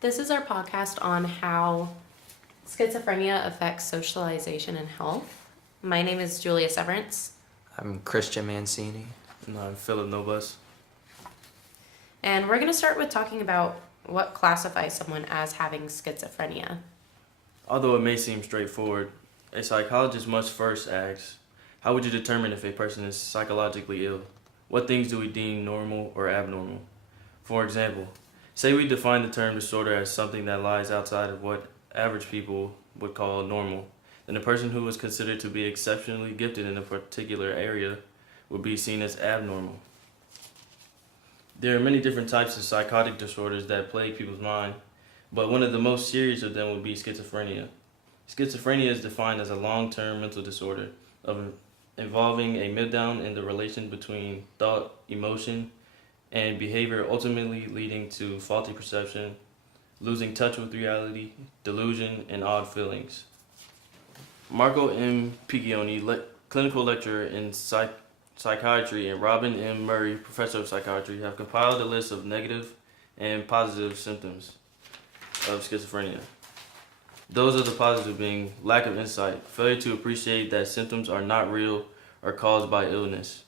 This is our podcast on how schizophrenia affects socialization and health. My name is Julia Severance, I'm Christian Mancini. And I'm Philip Nobus. and we're going to start with talking about what classifies someone as having schizophrenia. Although it may seem straightforward, a psychologist must first ask, how would you determine if a person is psychologically ill? What things do we deem normal or abnormal? For example, say we define the term disorder as something that lies outside of what average people would call normal, then a person who is considered to be exceptionally gifted in a particular area would be seen as abnormal. There are many different types of psychotic disorders that plague people's mind, but one of the most serious of them would be schizophrenia. Schizophrenia is defined as a long-term mental disorder involving a meltdown in the relation between thought, emotion, and behavior, ultimately leading to faulty perception, losing touch with reality, delusion, and odd feelings. Marco M. Piccioni, clinical lecturer in psychiatry, and Robin M. Murray, professor of psychiatry, have compiled a list of negative and positive symptoms of schizophrenia. Those of the positive being lack of insight, failure to appreciate that symptoms are not real or caused by illness,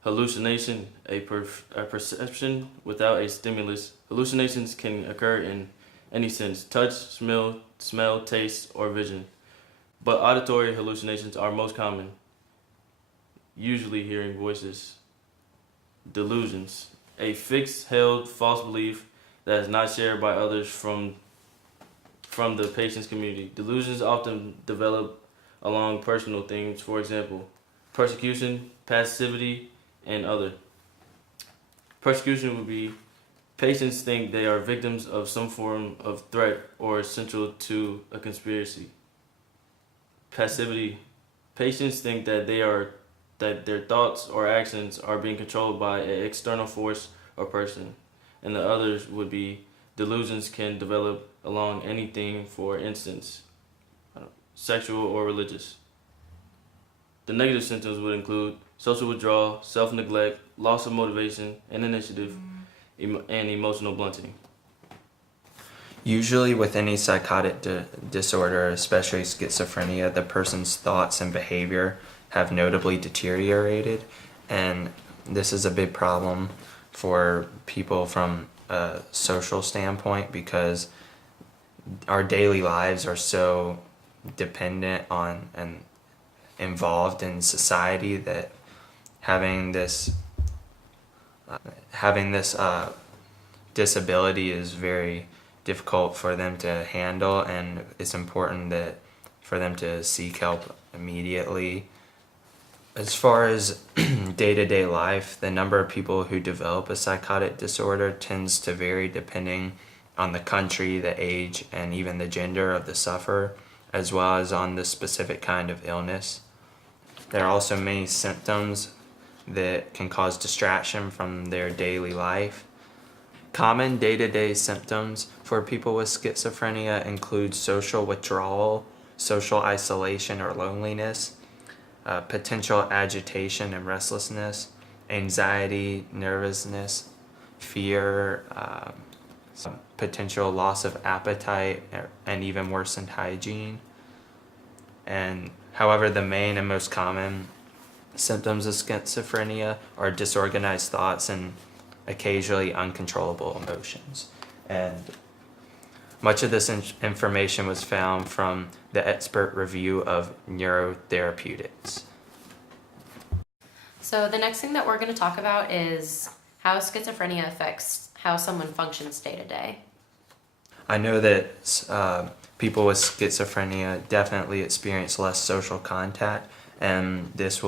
hallucination, a perception without a stimulus. Hallucinations can occur in any sense: touch, smell, taste, or vision. But auditory hallucinations are most common, usually hearing voices. Delusions, a fixed, held, false belief that is not shared by others from the patient's community. Delusions often develop along personal themes, for example, persecution, passivity, and other. Persecution would be patients think they are victims of some form of threat or essential to a conspiracy. Passivity, patients think that their thoughts or actions are being controlled by an external force or person. And the others would be delusions can develop along anything, for instance, sexual or religious. The negative symptoms would include social withdrawal, self-neglect, loss of motivation and initiative, and emotional blunting. Usually with any psychotic disorder, especially schizophrenia, the person's thoughts and behavior have notably deteriorated, and this is a big problem for people from a social standpoint because our daily lives are so dependent on and involved in society that having this disability is very difficult for them to handle, and it's important that for them to seek help immediately. As far as day-to-day life, the number of people who develop a psychotic disorder tends to vary depending on the country, the age, and even the gender of the sufferer, as well as on the specific kind of illness. There are also many symptoms that can cause distraction from their daily life. Common day-to-day symptoms for people with schizophrenia include social withdrawal, social isolation or loneliness, potential agitation and restlessness, anxiety, nervousness, fear, potential loss of appetite, and even worsened hygiene. And however, the main and most common symptoms of schizophrenia are disorganized thoughts and occasionally uncontrollable emotions. And much of this information was found from the expert review of neurotherapeutics. So, the next thing that we're going to talk about is how schizophrenia affects how someone functions day to day. I know that people with schizophrenia definitely experience less social contact, and this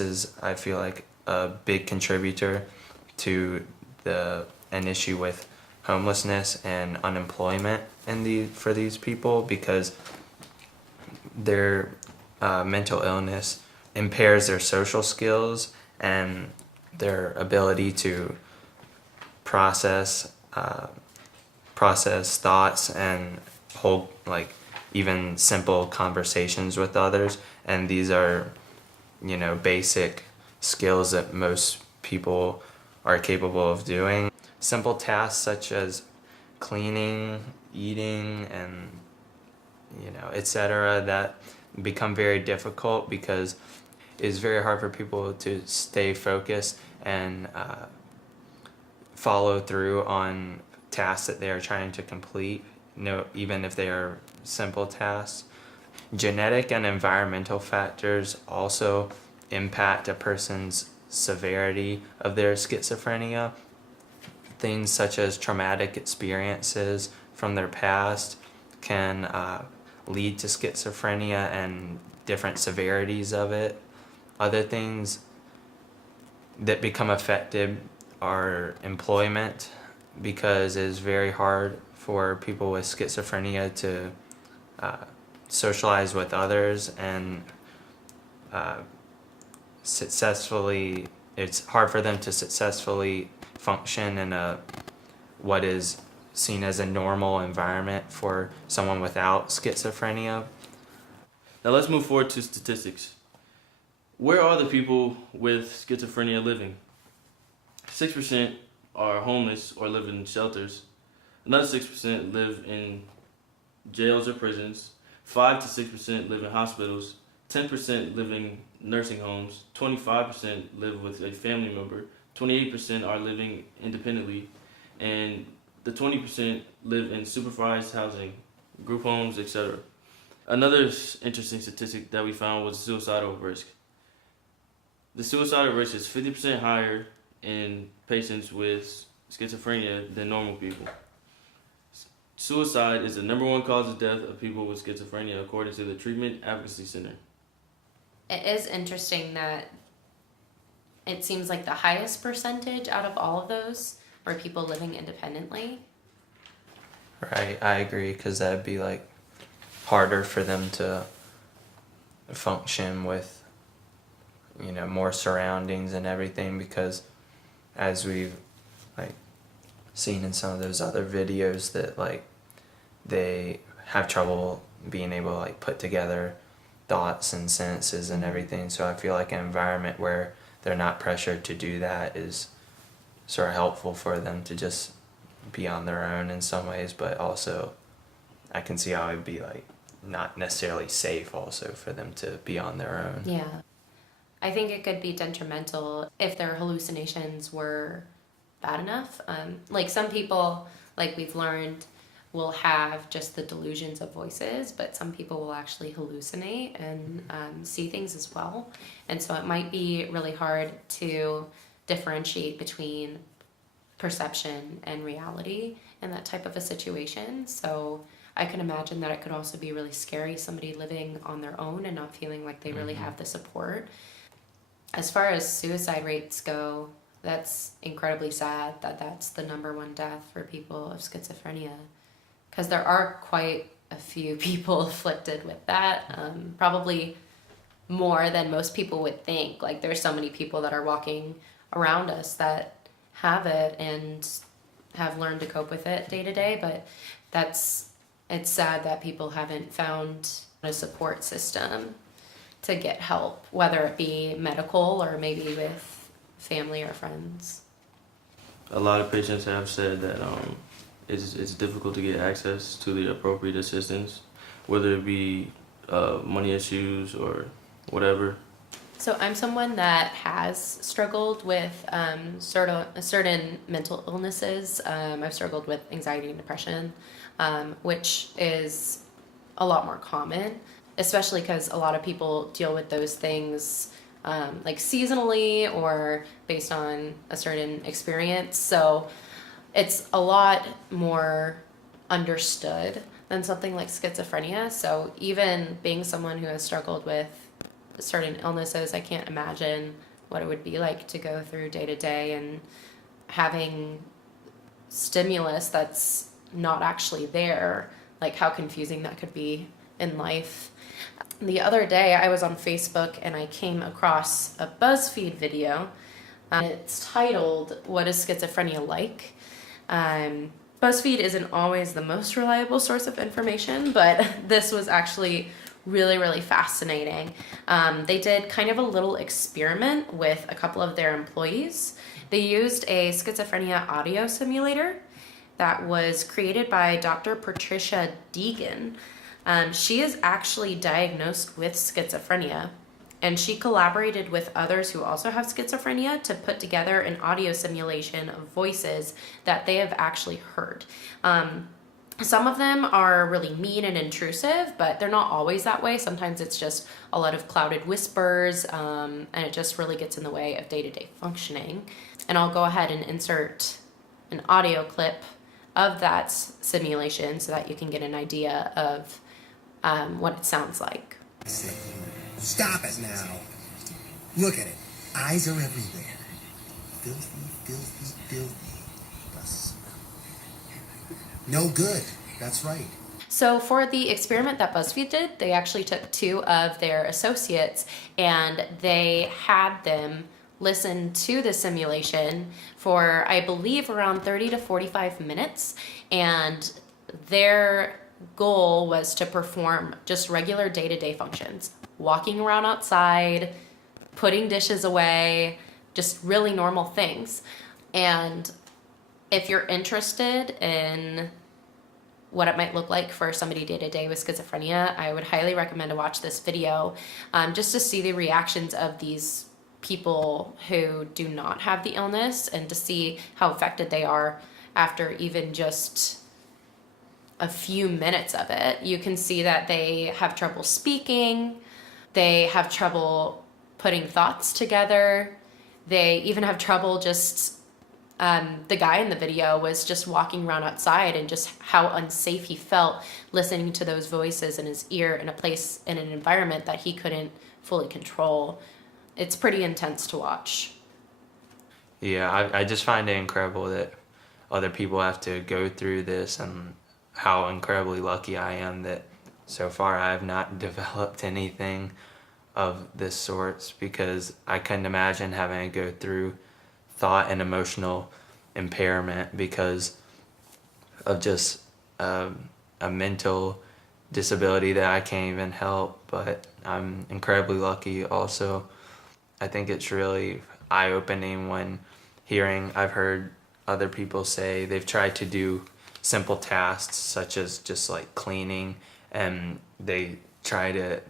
is, I feel like, a big contributor to an issue with homelessness and unemployment for these people, because their mental illness impairs their social skills and their ability to process thoughts and hold even simple conversations with others. And these are basic skills that most people are capable of doing. Simple tasks such as cleaning, eating, and etc. that become very difficult because it's very hard for people to stay focused and follow through on tasks that they are trying to complete, even if they are simple tasks. Genetic and environmental factors also impact a person's severity of their schizophrenia. Things such as traumatic experiences from their past can lead to schizophrenia and different severities of it. Other things that become affected are employment, because it is very hard for people with schizophrenia to socialize with others and successfully. It's hard for them to successfully function in what is seen as a normal environment for someone without schizophrenia. Now let's move forward to statistics. Where are the people with schizophrenia living? 6% are homeless or live in shelters. Another 6% live in jails or prisons. 5 to 6% live in hospitals. 10% live in nursing homes. 25% live with a family member. 28% are living independently. And the 20% live in supervised housing, group homes, etc. Another interesting statistic that we found was suicidal risk. The suicidal risk is 50% higher in patients with schizophrenia than normal people. Suicide is the number one cause of death of people with schizophrenia, according to the Treatment Advocacy Center. It is interesting that it seems like the highest percentage out of all of those were people living independently. Right, I agree, because that'd be like harder for them to function with more surroundings and everything, because as we've like seen in some of those other videos that like they have trouble being able to like put together thoughts and sentences and everything. So I feel like an environment where they're not pressured to do that is sort of helpful for them to just be on their own in some ways, but also I can see how it'd be like not necessarily safe also for them to be on their own. Yeah. I think it could be detrimental if their hallucinations were bad enough. Like some people, like we've learned, will have just the delusions of voices, but some people will actually hallucinate and see things as well. And so it might be really hard to differentiate between perception and reality in that type of a situation. So I can imagine that it could also be really scary, somebody living on their own and not feeling like they really have the support. As far as suicide rates go, that's incredibly sad that that's the number one death for people of schizophrenia, because there are quite a few people afflicted with that, probably more than most people would think. Like there's so many people that are walking around us that have it and have learned to cope with it day to day, but it's sad that people haven't found a support system to get help, whether it be medical or maybe with family or friends. A lot of patients have said that it's difficult to get access to the appropriate assistance, whether it be money issues or whatever. So I'm someone that has struggled with certain mental illnesses. I've struggled with anxiety and depression, which is a lot more common, especially because a lot of people deal with those things like seasonally or based on a certain experience. So it's a lot more understood than something like schizophrenia. So even being someone who has struggled with certain illnesses, I can't imagine what it would be like to go through day to day and having stimulus that's not actually there, like how confusing that could be in life. The other day I was on Facebook and I came across a BuzzFeed video. It's titled, "What is Schizophrenia Like?" BuzzFeed isn't always the most reliable source of information, but this was actually really, really fascinating. They did kind of a little experiment with a couple of their employees. They used a schizophrenia audio simulator, that was created by Dr. Patricia Deegan. She is actually diagnosed with schizophrenia, and she collaborated with others who also have schizophrenia to put together an audio simulation of voices that they have actually heard. Some of them are really mean and intrusive, but they're not always that way. Sometimes it's just a lot of clouded whispers, and it just really gets in the way of day-to-day functioning. And I'll go ahead and insert an audio clip of that simulation so that you can get an idea of what it sounds like. Stop it now. Look at it. Eyes are everywhere. Filthy, filthy, filthy. The smell. No good. That's right. So for the experiment that BuzzFeed did, they actually took 2 of their associates and they had them listen to the simulation for, I believe, around 30 to 45 minutes. And their goal was to perform just regular day-to-day functions. Walking around outside, putting dishes away, just really normal things. And if you're interested in what it might look like for somebody day to day with schizophrenia, I would highly recommend to watch this video just to see the reactions of these people who do not have the illness and to see how affected they are after even just a few minutes of it. You can see that they have trouble speaking, they have trouble putting thoughts together, they even have trouble just the guy in the video was just walking around outside and just how unsafe he felt listening to those voices in his ear in a place, in an environment that he couldn't fully control. It's pretty intense to watch. Yeah, I just find it incredible that other people have to go through this, and how incredibly lucky I am that so far I have not developed anything of this sort, because I couldn't imagine having to go through thought and emotional impairment because of just a mental disability that I can't even help. But I'm incredibly lucky also. I think it's really eye-opening when I've heard other people say they've tried to do simple tasks such as just like cleaning, and they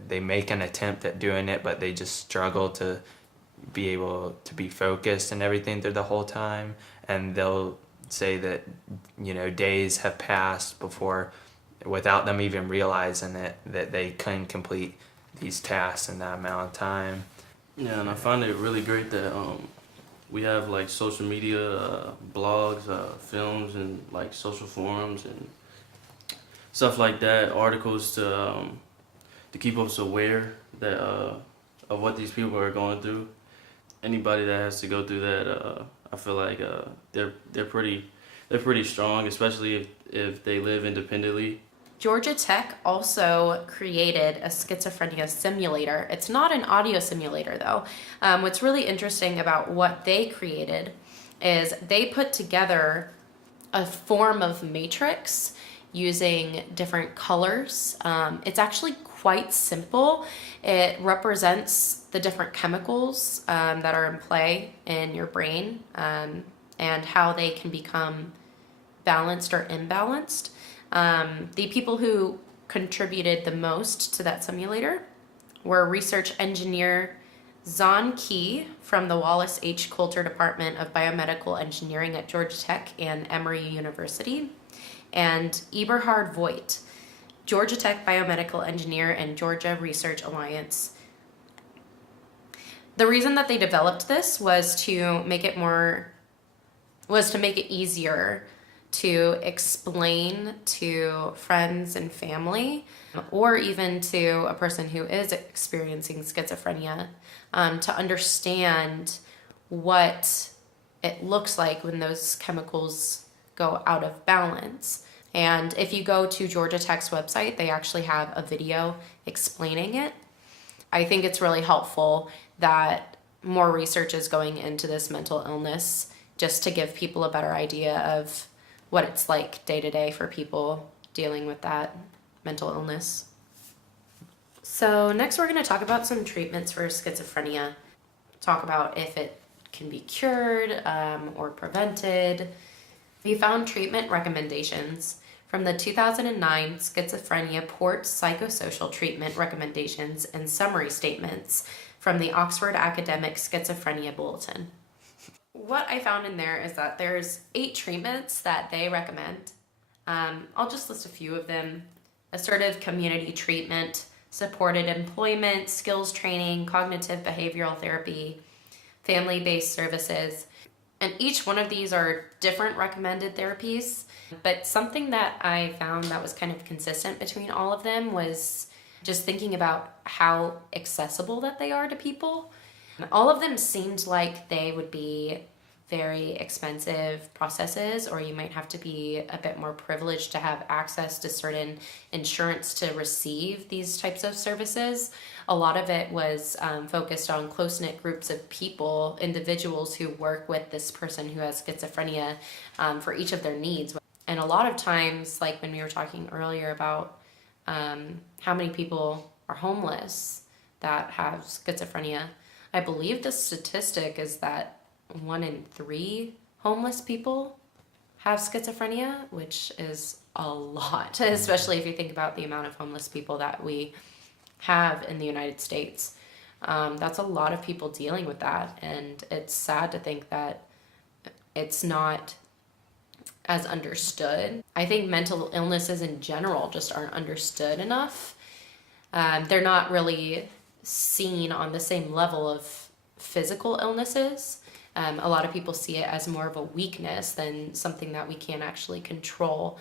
make an attempt at doing it, but they just struggle to be able to be focused and everything through the whole time. And they'll say that, days have passed before, without them even realizing it, that they couldn't complete these tasks in that amount of time. Yeah, and I find it really great that we have like social media, blogs, films, and like social forums and stuff like that, articles to keep us aware that of what these people are going through. Anybody that has to go through that, I feel like they're pretty strong, especially if they live independently. Georgia Tech also created a schizophrenia simulator. It's not an audio simulator though. What's really interesting about what they created is they put together a form of matrix using different colors. It's actually quite simple. It represents the different chemicals that are in play in your brain and how they can become balanced or imbalanced. The people who contributed the most to that simulator were research engineer Zon Key from the Wallace H. Coulter Department of Biomedical Engineering at Georgia Tech and Emory University, and Eberhard Voigt, Georgia Tech biomedical engineer and Georgia Research Alliance. The reason that they developed this was to make it easier to explain to friends and family, or even to a person who is experiencing schizophrenia, to understand what it looks like when those chemicals go out of balance. And if you go to Georgia Tech's website, they actually have a video explaining it. I think it's really helpful that more research is going into this mental illness just to give people a better idea of what it's like day to day for people dealing with that mental illness. So next we're going to talk about some treatments for schizophrenia. Talk about if it can be cured or prevented. We found treatment recommendations from the 2009 Schizophrenia Port Psychosocial Treatment Recommendations and Summary Statements from the Oxford Academic Schizophrenia Bulletin. What I found in there is that there's 8 treatments that they recommend. I'll just list a few of them. Assertive community treatment, supported employment, skills training, cognitive behavioral therapy, family-based services. And each one of these are different recommended therapies. But something that I found that was kind of consistent between all of them was just thinking about how accessible that they are to people. All of them seemed like they would be very expensive processes, or you might have to be a bit more privileged to have access to certain insurance to receive these types of services. A lot of it was focused on close-knit groups of people, individuals who work with this person who has schizophrenia for each of their needs. And a lot of times, like when we were talking earlier about how many people are homeless that have schizophrenia, I believe the statistic is that 1 in 3 homeless people have schizophrenia, which is a lot, especially if you think about the amount of homeless people that we have in the United States. That's a lot of people dealing with that, and it's sad to think that it's not as understood. I think mental illnesses in general just aren't understood enough. They're not really seen on the same level of physical illnesses. A lot of people see it as more of a weakness than something that we can't actually control.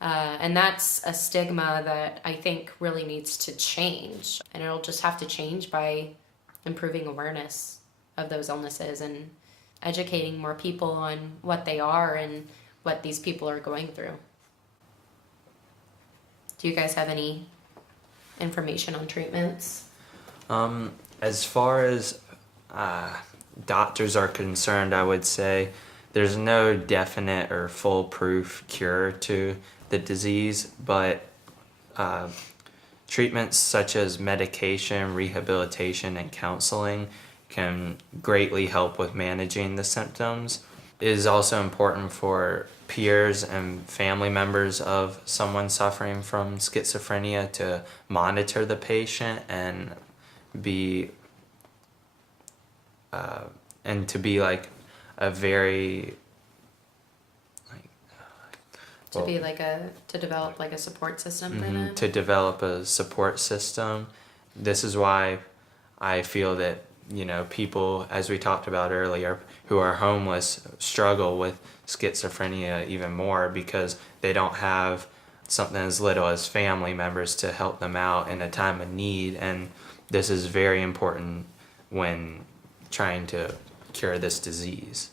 And that's a stigma that I think really needs to change. And it'll just have to change by improving awareness of those illnesses and educating more people on what they are and what these people are going through. Do you guys have any information on treatments? As far as doctors are concerned, I would say there's no definite or foolproof cure to the disease, but treatments such as medication, rehabilitation, and counseling can greatly help with managing the symptoms. It is also important for peers and family members of someone suffering from schizophrenia to monitor the patient and be like a very To develop like a support system for them? to develop a support system. This is why I feel that, people, as we talked about earlier, who are homeless struggle with schizophrenia even more because they don't have something as little as family members to help them out in a time of need. And this is very important when trying to cure this disease.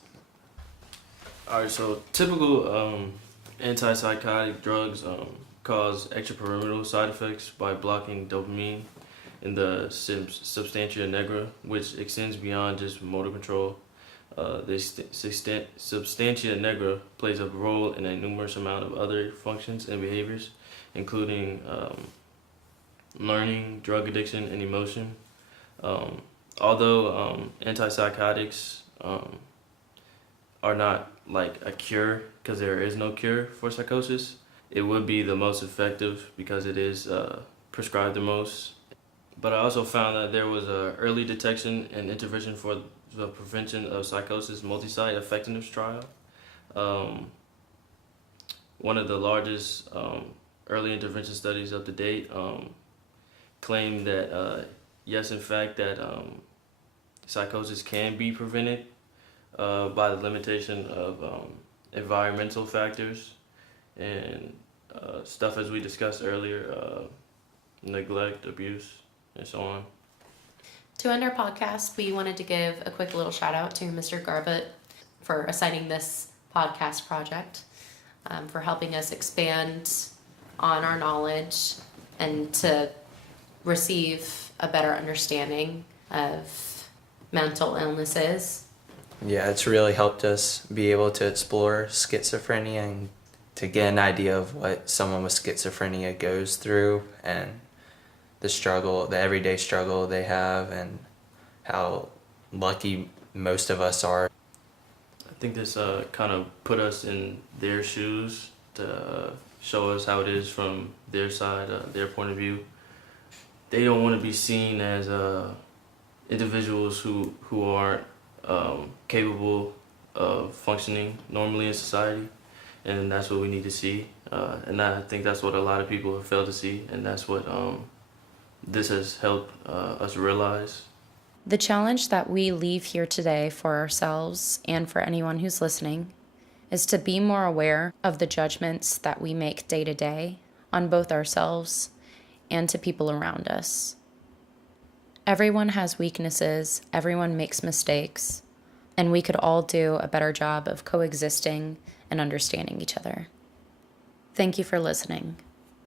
All right, so typical antipsychotic drugs cause extrapyramidal side effects by blocking dopamine in the substantia nigra, which extends beyond just motor control. The substantia nigra plays a role in a numerous amount of other functions and behaviors, including learning, drug addiction, and emotion. Although antipsychotics are not like a cure, because there is no cure for psychosis, it would be the most effective because it is prescribed the most. But I also found that there was a early detection and intervention for the prevention of psychosis multi-site effectiveness trial. One of the largest early intervention studies up to date claimed that yes, in fact, that psychosis can be prevented by the limitation of environmental factors and stuff as we discussed earlier, neglect, abuse, and so on. To end our podcast, we wanted to give a quick little shout out to Mr. Garbutt for assigning this podcast project, for helping us expand on our knowledge and to receive a better understanding of mental illnesses. Yeah, it's really helped us be able to explore schizophrenia and to get an idea of what someone with schizophrenia goes through and the struggle, the everyday struggle they have, and how lucky most of us are. think this kind of put us in their shoes to show us how it is from their side, their point of view. They don't want to be seen as individuals who aren't capable of functioning normally in society, and that's what we need to see. And I think that's what a lot of people have failed to see, and that's what this has helped us realize. The challenge that we leave here today for ourselves and for anyone who's listening is to be more aware of the judgments that we make day to day on both ourselves and to people around us. Everyone has weaknesses, everyone makes mistakes, and we could all do a better job of coexisting and understanding each other. Thank you for listening.